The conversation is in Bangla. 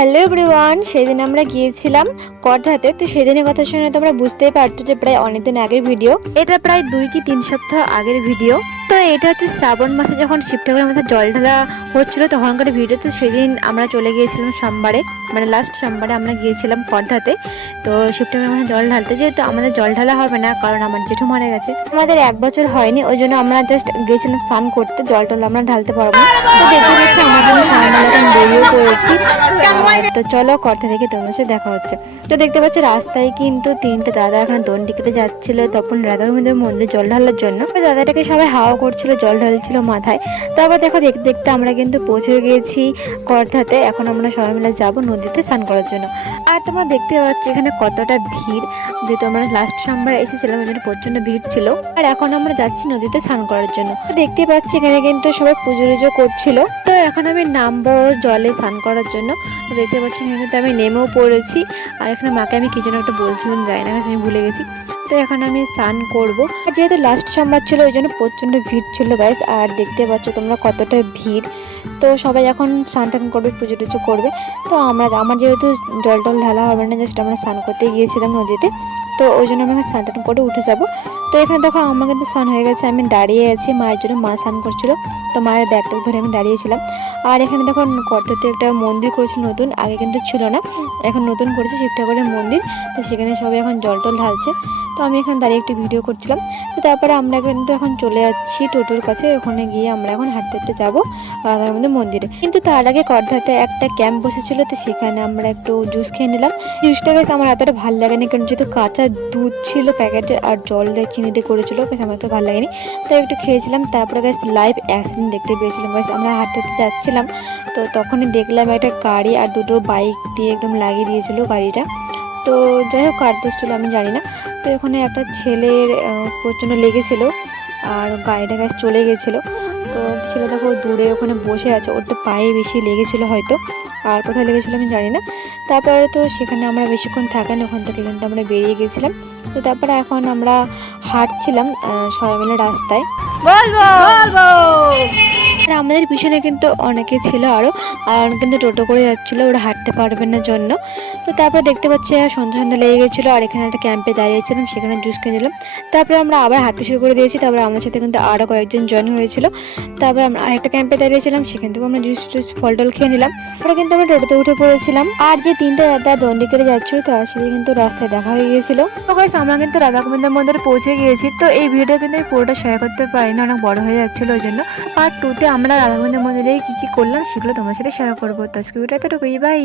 হ্যালো এভরিওয়ান সেদিন আমরা গিয়েছিলাম কর্ধাতে তো সেদিনের কথা শুনে তোমরা বুঝতেই পারতো যে প্রায় অনেকদিন আগের ভিডিও এটা প্রায় দুই কি তিন সপ্তাহ আগের ভিডিও তো এটা হচ্ছে শ্রাবণ মাসে যখন শিব ঠাকুরের মাথায় জল ঢালা হচ্ছিল, তখনকার ভিডিও তো সেদিন আমরা চলে গিয়েছিলাম সোমবারে। মানে লাস্ট সোমবারে আমরা গিয়েছিলাম কর্ধাতে তো শিব ঠাকুরের মাথায় জল ঢালতে যেহেতু আমাদের জল ঢালা হবে না, কারণ আমার জেঠু মারা গেছে। আমাদের এক বছর হয়নি, ওই জন্য আমরা জাস্ট গিয়েছিলাম স্নান করতে, জল টল আমরা ঢালতে পারব না। তো দেখতে আর তো চলো কথা থেকে তোমার সাথে দেখা হচ্ছে। তো দেখতে পাচ্ছ রাস্তায় কিন্তু তিনটে দাদা এখন দণ্ডি কেটে যাচ্ছিল। তখন রাধা গোবিন্দের মন্দিরে জল ঢালার জন্য। দাদাটাকে সবাই হাওয়া করছিল, জল ঢালছিল মাথায়। তারপর দেখো দেখতে দেখতে আমরা কিন্তু পৌঁছে গিয়েছি কর্ধাতে এখন আমরা সবাই মিলে যাব নদীতে স্নান করার জন্য। আর তোমরা দেখতে পাচ্ছ এখানে কতটা ভিড়। যেহেতু আমরা লাস্ট সোমবার এসেছিলাম ওই প্রচণ্ড ভিড় ছিল। আর এখন আমরা যাচ্ছি নদীতে স্নান করার জন্য। দেখতে পাচ্ছি এখানে কিন্তু সবাই পুজো টুজো করছিল। তো এখন আমি নামবো জলে স্নান করার জন্য। দেখতে পাচ্ছি এখানে আমি নেমেও পড়েছি। আর এখানে মাকে আমি কি যেন একটা বলছিলাম যাই না আমি ভুলে গেছি। তো এখন আমি স্নান করব। যেহেতু লাস্ট সোমবার ছিল, ওই জন্য প্রচণ্ড ভিড় ছিল গাইস আর দেখতে পাচ্ছ তোমরা কতটা ভিড়। তো সবাই এখন স্নান টান করবে, পুজো টুজো করবে। তো আমরা, আমার যেহেতু জল টল ঢালা হবে না জাস্ট আমরা স্নান করতে গিয়েছিলাম নদীতে। তো ওই জন্য আমি স্নান টান করে উঠে যাব। তো এখানে দেখো, আমার কিন্তু স্নান হয়ে গেছে। আমি দাঁড়িয়ে আছি, মায়ের জন্য মা স্নান করছিল। তো মায়ের ব্যাগটা ধরে আমি দাঁড়িয়েছিলাম। আর এখানে দেখো কর্তাতে একটা মন্দির করেছিল নতুন, আগে কিন্তু ছিল না। এখন নতুন করেছে শিব ঠাকুরের মন্দির। তো সেখানে সবাই এখন জল টল ঢালছে। তো আমি এখানে দাঁড়িয়ে একটু ভিডিও করছিলাম। তো তারপরে আমরা কিন্তু এখন চলে যাচ্ছি টোটোর কাছে। ওখানে গিয়ে আমরা এখন হাঁটতে হাঁটতে যাব রাধার মধ্যে মন্দিরে। কিন্তু তার আগে কর্ধাতে একটা ক্যাম্প বসেছিল, তো সেখানে আমরা একটু জুস খেয়ে নিলাম। জুসটা গেছে আমার এতটা ভালো লাগেনি, কারণ যেহেতু কাঁচা দুধ ছিল প্যাকেটে আর জল দিয়ে চিনি দিয়ে করেছিল বেশ আমার তো ভালো লাগেনি। তাই একটু খেয়েছিলাম। তারপরে গাছ লাইভ অ্যাক্সিডেন্ট দেখতে পেয়েছিলাম গাছ আমরা হাঁটতে হাঁটতে যাচ্ছিলাম। তো তখনই দেখলাম একটা গাড়ি আর দুটো বাইক দিয়ে একদম লাগিয়ে দিয়েছিল গাড়িটা। তো যাই হোক, কার দোষ ছিল আমি জানি না। তো ওখানে একটা ছেলের প্রচণ্ড লেগেছিল আর গাড়িটা গাছ চলে গেছিল। তো ছেলে দেখো দূরে ওখানে বসে আছে ওর তো পায়ে বেশি লেগেছিল হয়তো। আর কোথায় লেগেছিলো আমি জানি না। তারপরে তো সেখানে আমরা বেশিক্ষণ থাকেন ওখান থেকে কিন্তু আমরা বেরিয়ে গেছিলাম। তো তারপরে এখন আমরা হাঁটছিলাম সবাই মিলে রাস্তায়। আর আমাদের পিছনে কিন্তু অনেকে ছিল আরও আর কিন্তু টোটো করে যাচ্ছিল ওরা হাঁটতে পারবে না জন্য। তো তারপর দেখতে পাচ্ছি আর সন্ধ্যা সন্ধ্যা লেগে গেছিল আর এখানে একটা ক্যাম্পে দাঁড়িয়েছিলাম সেখানে জুস খেয়ে নিলাম। তারপরে আমরা আবার হাঁটতে শুরু করে দিয়েছি তারপরে আমার সাথে কিন্তু আরও কয়েকজন জয়েন হয়েছিল। তারপরে আমরা আরেকটা ক্যাম্পে দাঁড়িয়েছিলাম সেখান থেকে আমরা জুস টুস ফল টল খেয়ে নিলাম। তারপরে কিন্তু আমরা টোটোতে উঠে পড়েছিলাম। আর যে তিনটে দাদা দণ্ডি করে যাচ্ছিল তার সাথে কিন্তু রাস্তায় দেখা হয়ে গিয়েছিল। guys, আমরা কিন্তু রাধা গোবিন্দ মন্দিরে পৌঁছে গিয়েছি। তো এই ভিডিও কিন্তু আমি পুরোটা শেয়ার করতে পারিনি অনেক বড় হয়ে যাচ্ছিল ওই জন্য। পার্ট টুতে আমরা রাধা গোবিন্দ মন্দিরে কী কী করলাম সেগুলো তোমার সাথে শেয়ার করব। তো আজকে ভিডিওটা এতটুকুই বাই